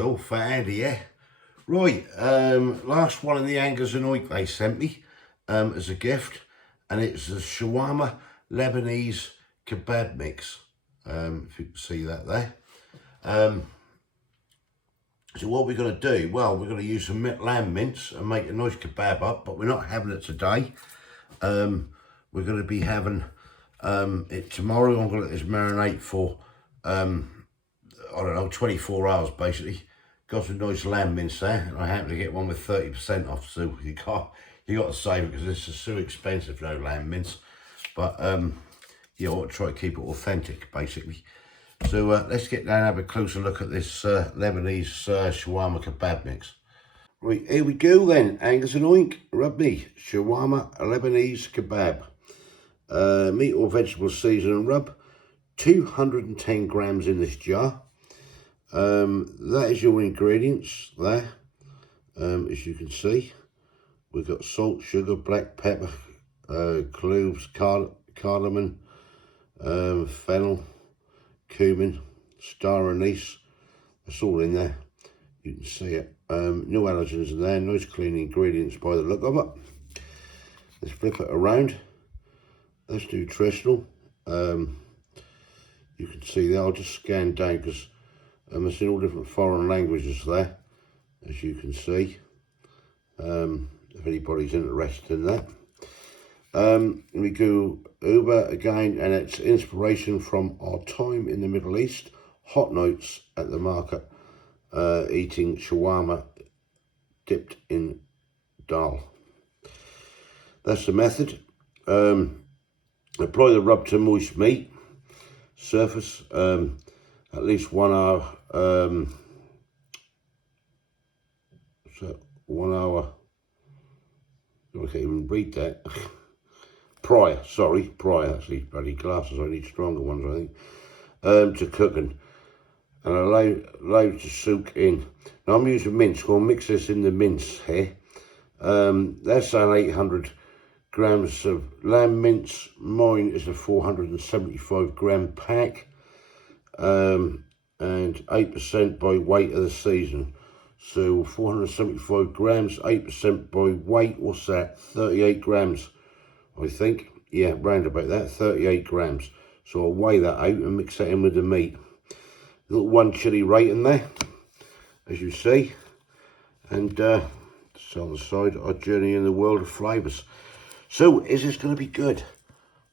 oil, Fat Andy, yeah. Right, last one in the Angus and Oink they sent me as a gift, and it's the Shawarma Lebanese Kebab mix, if you can see that there. So what we're going to do, well, we're going to use some lamb mince and make a nice kebab up, but we're not having it today. We're going to be having it tomorrow. I'm going to let this marinate for, I don't know, 24 hours basically. Got some nice lamb mince there, and I happen to get one with 30% off, so you got to save it because this is so expensive, no lamb mince. But yeah, I want to try to keep it authentic basically. So let's get down and have a closer look at this Lebanese shawarma kebab mix. Right, here we go then. Angus and Oink, rub-me, shawarma Lebanese kebab. Meat or vegetable season and rub. 210 grams in this jar. That is your ingredients there. As you can see, we've got salt, sugar, black pepper, cloves, cardamom, fennel, cumin, star anise. That's all in there. You can see it. No allergens in there. Nice clean ingredients by the look of it. Let's flip it around. That's nutritional. You can see there. I'll just scan down because it's in all different foreign languages there, as you can see. If anybody's interested in that. We go over again, and it's inspiration from our time in the Middle East. Hot notes at the market, eating shawarma dipped in dal. That's the method. Apply the rub to moist meat surface, at least 1 hour. So 1 hour. I can't even read that. Prior, actually, bloody glasses, I need stronger ones, I think, to cooking, and allow it to soak in. Now I'm using mince, we'll mix this in the mince here. That's an 800 grams of lamb mince. Mine is a 475 gram pack, and 8% by weight of the season. So 475 grams, 8% by weight, what's that, 38 grams. I think, yeah, round about that, 38 grams. So I'll weigh that out and mix that in with the meat. Little 1 chilli rating there, as you see. And just on the side, our journey in the world of flavours. So, is this going to be good?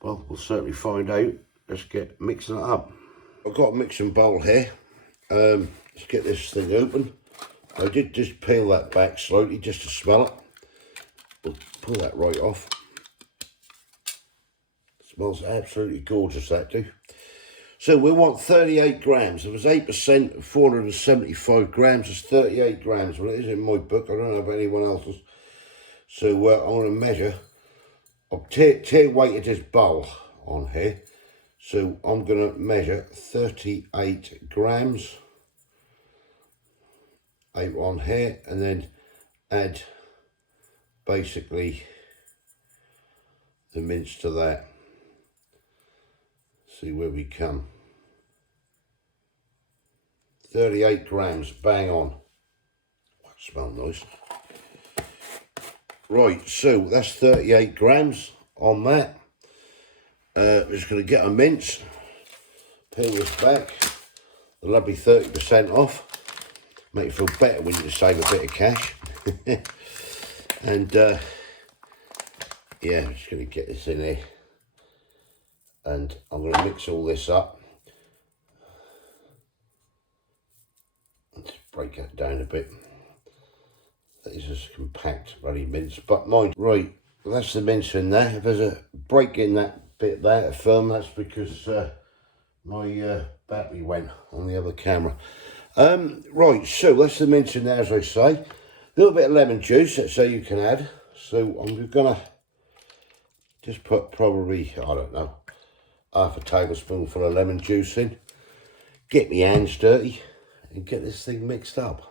Well, we'll certainly find out. Let's get mixing it up. I've got a mixing bowl here. Let's get this thing open. I did just peel that back slightly just to smell it. We'll pull that right off. Smells absolutely gorgeous, that do. So we want 38 grams. It was 8% of 475 grams. It's 38 grams. Well, it is in my book. I don't know if anyone else's. So I'm going to measure. I've weighted this bowl on here. So I'm going to measure 38 grams. 8 on here. And then add basically the mince to that. See where we come. 38 grams, bang on. That smells nice. Right, so that's 38 grams on that. I'm just going to get a mince, peel this back, a lovely 30% off. Make it feel better when you save a bit of cash. And yeah, I'm just going to get this in here. And I'm going to mix all this up. Let's break that down a bit. That is just compact bloody mince, but mine. Right, well, that's the mince in there. If there's a break in that bit there, a film, that's because my battery went on the other camera. Right, so that's the mince in there, as I say. A little bit of lemon juice, that's how you can add. So I'm going to just put probably, I don't know, half a tablespoonful of lemon juice in. Get my hands dirty and get this thing mixed up.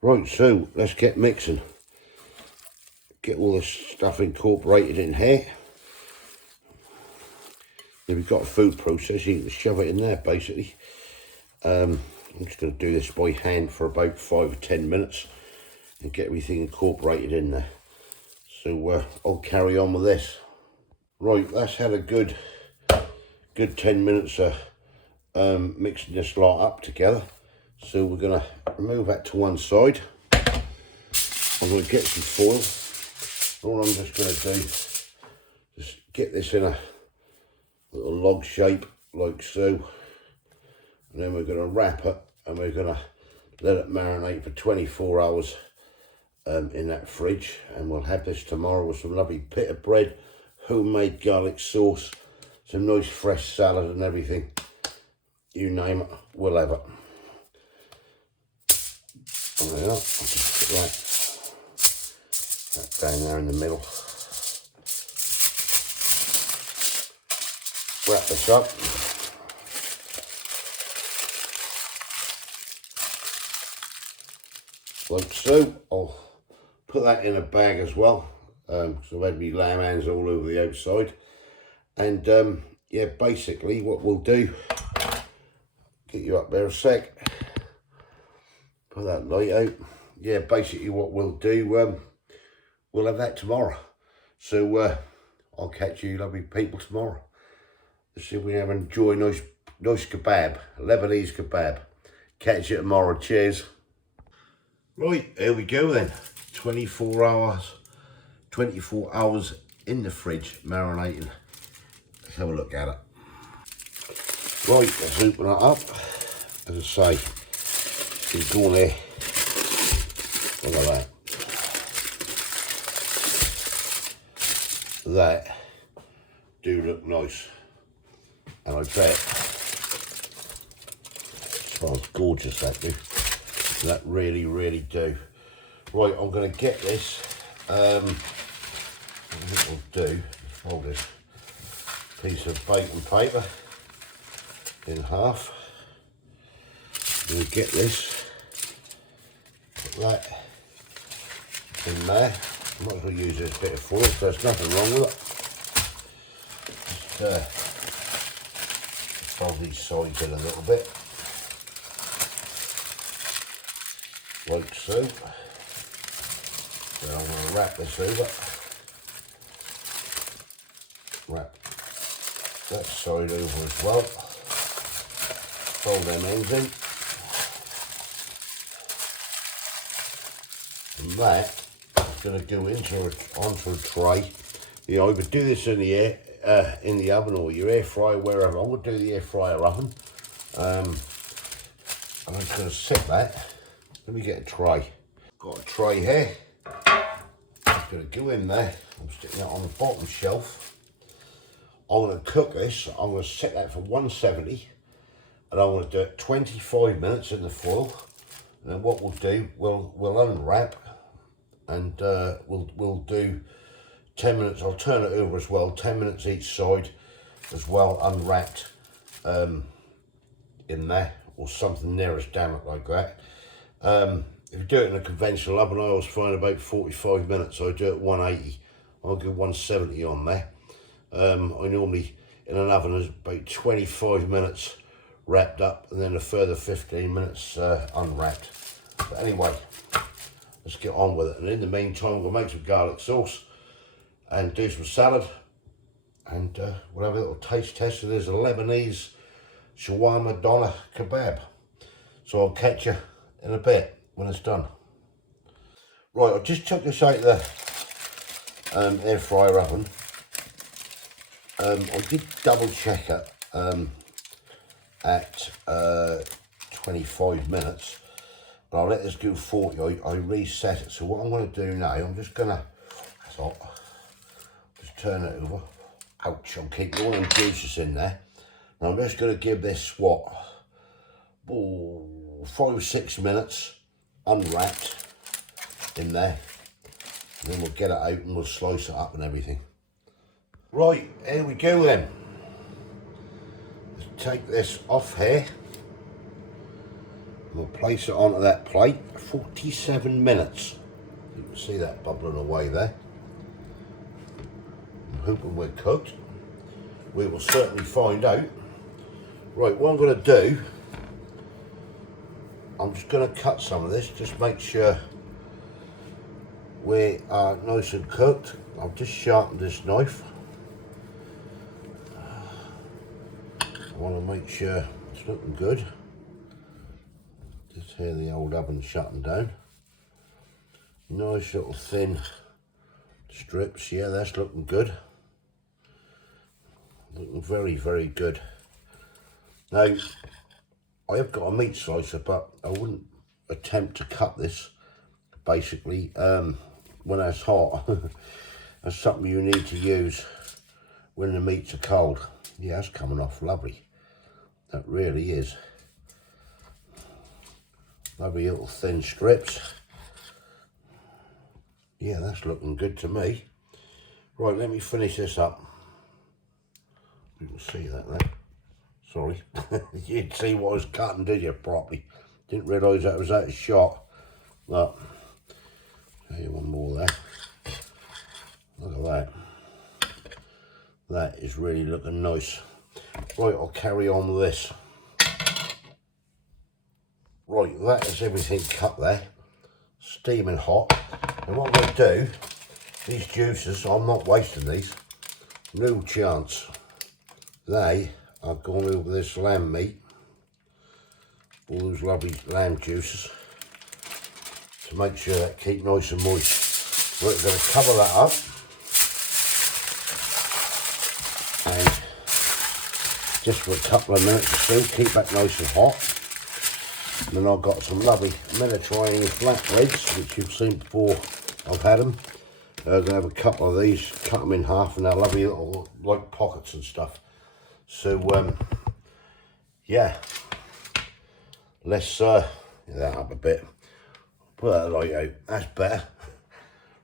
Right, so let's get mixing. Get all this stuff incorporated in here. If you've got a food processor, you can shove it in there basically. I'm just going to do this by hand for about 5 or 10 minutes and get everything incorporated in there. So I'll carry on with this. Right, that's had a good 10 minutes of mixing this lot up together. So we're going to remove that to one side. I'm going to get some foil. All I'm just going to do is get this in a little log shape like so. And then we're going to wrap it and we're going to let it marinate for 24 hours in that fridge. And we'll have this tomorrow with some lovely pita bread, homemade garlic sauce, some nice fresh salad and everything. You name it, we'll have it. There we are. I'll just put that down there in the middle. Wrap this up. Like so. I'll put that in a bag as well. So I've had me lamb hands all over the outside. And yeah, basically what we'll do, get you up there a sec. Put that light out. Yeah, basically what we'll do, we'll have that tomorrow. So I'll catch you lovely people tomorrow. Let's see if we have enjoy nice kebab, Lebanese kebab. Catch you tomorrow. Cheers. Right, here we go then. 24 hours in the fridge, marinating. Let's have a look at it. Right, let's open it up. As I say, you go on there. Look at that. That do look nice. And I bet smells gorgeous, that do. That really do. Right, I'm going to get this. I think we'll do, fold this piece of bacon paper in half. We'll get this, put that in there. I might as well use this bit of foil, so there's nothing wrong with it. Just fold these sides in a little bit, like so. Then I'm going to wrap this over, wrap that side over as well, fold them ends in, and that is going to go onto a tray. You know, I would do this in the oven or your air fryer, wherever. I'm going to do the air fryer oven. I'm just going to set that. Let me get a tray. Got a tray here. It's going to go in there. I'm sticking that on the bottom shelf. I'm going to cook this. I'm going to set that for 170, and I'm going to do it 25 minutes in the foil. And then what we'll do, we'll unwrap, and we'll do 10 minutes. I'll turn it over as well. 10 minutes each side as well, unwrapped in there, or something near as damn it like that. If you do it in a conventional oven, I always find about 45 minutes, so I do it 180. I'll go 170 on there. I normally, in an oven, is about 25 minutes wrapped up, and then a further 15 minutes unwrapped. But anyway, let's get on with it. And in the meantime, we'll make some garlic sauce and do some salad, and we'll have a little taste test of this Lebanese shawarma doner kebab. So I'll catch you in a bit when it's done. Right, I just took this out of the air fryer oven. I did double check it at 25 minutes, but I'll let this go 40. I reset it. So what I'm going to do now, I'm just going to, that's hot, just turn it over. Ouch, I'm keeping all them juices in there. Now I'm just going to give this, what, 5 or 6 minutes unwrapped in there. And then we'll get it out and we'll slice it up and everything. Right, here we go then. Let's take this off here. We'll place it onto that plate. 47 minutes. You can see that bubbling away there. I'm hoping we're cooked. We will certainly find out. Right, what I'm going to do, I'm just going to cut some of this, just make sure we are nice and cooked. I've just sharpened this knife. I want to make sure it's looking good. Just hear the old oven shutting down. Nice little thin strips, yeah, that's looking good. Looking very, very good. Now, I have got a meat slicer, but I wouldn't attempt to cut this, basically, when it's hot. That's something you need to use when the meats are cold. Yeah, that's coming off lovely. That really is. Lovely little thin strips. Yeah, that's looking good to me. Right, let me finish this up. You can see that there. Sorry. You didn't see what I was cutting, did you, properly? Didn't realise that was out of shot. Look. Show you one more there. Look at that. That is really looking nice. Right, I'll carry on with this. Right, that is everything cut there. Steaming hot. And what I'm going to do, these juices, I'm not wasting these. No chance. They are going over this lamb meat. All those lovely lamb juices. To make sure that keep nice and moist. We're going to cover that up. And just for a couple of minutes or so, keep that nice and hot. And then I've got some lovely Mediterranean flatbreads, which you've seen before. I've had them. I'm going to have a couple of these, cut them in half, and they're lovely little like pockets and stuff. So yeah, let's get that up a bit. Put that light out. That's better.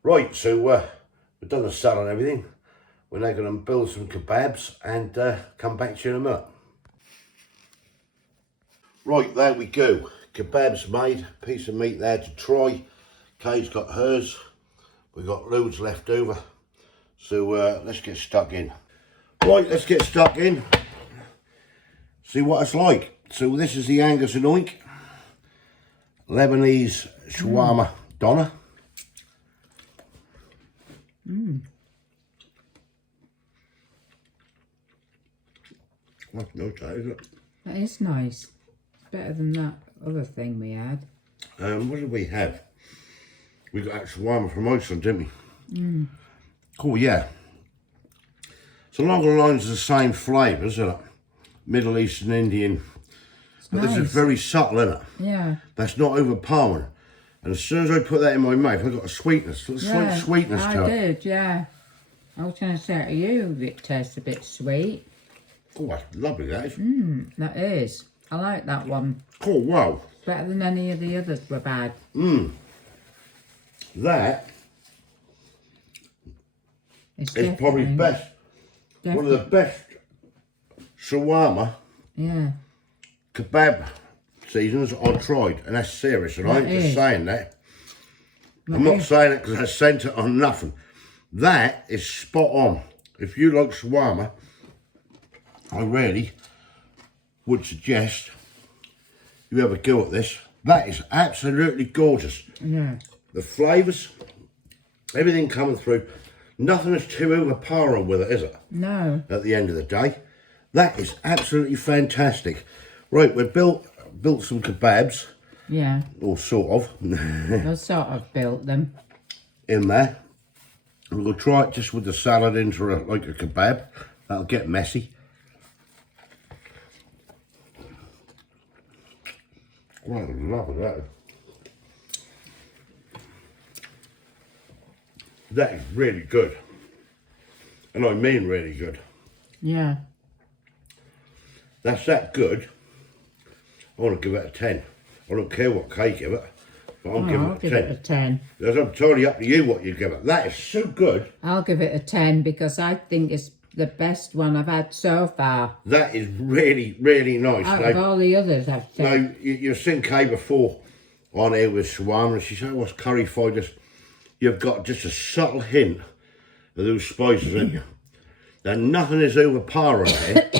Right, so we've done the salad and everything. We're now going to build some kebabs and come back to you in a minute. Right, there we go. Kebabs made. Piece of meat there to try. Kay's got hers. We've got loads left over. So let's get stuck in. Right, let's get stuck in. See what it's like. So this is the Angus and Oink Lebanese shawarma doner. That's no taste, is it? That is nice. It's better than that other thing we had. What did we have? We got that shawarma from Iceland, didn't we? Cool, yeah. It's along the lines of the same flavours, isn't it? Middle Eastern, Indian. But Nice. this is very subtle, isn't it? Yeah. That's not overpowering. And as soon as I put that in my mouth, I got a sweetness, a slight sweetness to it. I did, yeah. I was going to say to you, it tastes a bit sweet. Oh, that's lovely, that is. That is. I like that one. Oh, wow. Better than any of the others we've had. That It's is probably best. One of the best shawarma kebab seasons I've tried. And that's serious, and I ain't just saying that. I'm not saying it because I sent it on nothing. That is spot on. If you like shawarma, I really would suggest you have a go at this. That is absolutely gorgeous. Yeah. The flavours, everything coming through. Nothing is too overpowering with it, is it? No. At the end of the day. That is absolutely fantastic. Right, we've built some kebabs. Yeah. Or sort of. I sort of built them. In there. We're going to try it just with the salad into like a kebab. That'll get messy. Oh, I love that. That is really good. And I mean really good. Yeah. That's that good. I want to give it a 10. I don't care what Kay give it, but I'm giving I'll it a give 10. it a 10. It's entirely up to you what you give it. That is so good. I'll give it a 10 because I think it's the best one I've had so far. That is really, really nice. Out Now, of all the others I've now said. you've seen Kay before on here with shawarma, and she said, what's curry fried? Just, you've got just a subtle hint of those spices, haven't you? Now, nothing is overpowering here.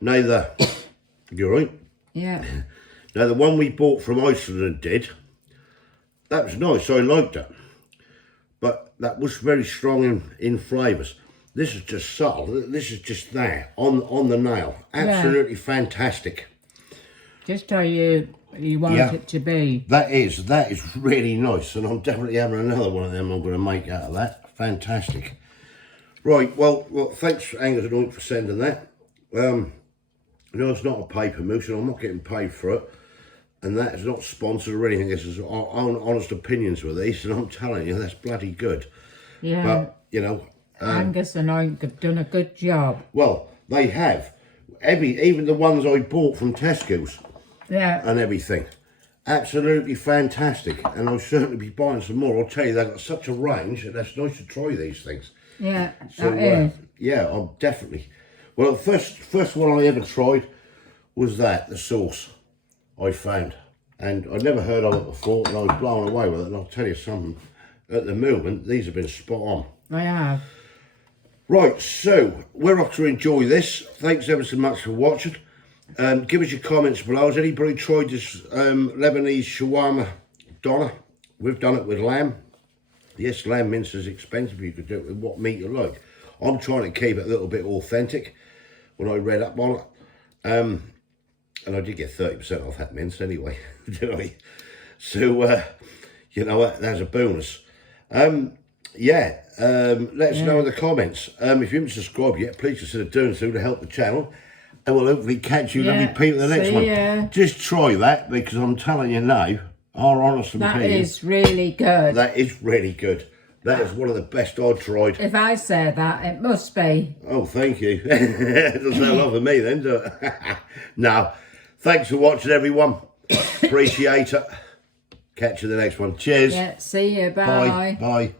Neither, you're right. Yeah. Now, the one we bought from Iceland that was nice. I liked it. But that was very strong in flavours. This is just subtle. This is just there, on the nail. Absolutely fantastic. Just how you want it to be. That is really nice. And I'm definitely having another one of them I'm going to make out of that. Fantastic. Right, well thanks, Angus and Oink, for sending that. You know, it's not a paper mousse, and I'm not getting paid for it. And that is not sponsored or anything. This is our own honest opinions with these, and I'm telling you, that's bloody good. Yeah. But, you know... Angus and Oink have done a good job. Well, they have. Even the ones I bought from Tesco's. Yeah. And everything. Absolutely fantastic. And I'll certainly be buying some more. I'll tell you, they've got such a range, and that's nice to try these things. Yeah, So, that is. yeah, I'm definitely... Well, the first one I ever tried was the sauce I found. And I'd never heard of it before, and I was blown away with it. And I'll tell you something, at the moment, these have been spot on. I have. Right, so we're off to enjoy this. Thanks ever so much for watching. Give us your comments below. Has anybody tried this Lebanese shawarma doner? We've done it with lamb. Yes, lamb mince is expensive. You could do it with what meat you like. I'm trying to keep it a little bit authentic when I read up on it. And I did get 30% off that mince anyway, didn't I? So, you know what, that's a bonus. Let us know in the comments. If you haven't subscribed yet, please consider doing so to help the channel. And we'll hopefully catch you lovely people in the next one. Just try that, because I'm telling you now, our honest opinion. That is really good. That is really good. That is one of the best I've tried. If I say that, it must be. Oh, thank you. It doesn't sound like for me then, does it? No. Thanks for watching, everyone. Appreciate it. Catch you in the next one. Cheers. Yeah, see you. Bye. Bye. Bye.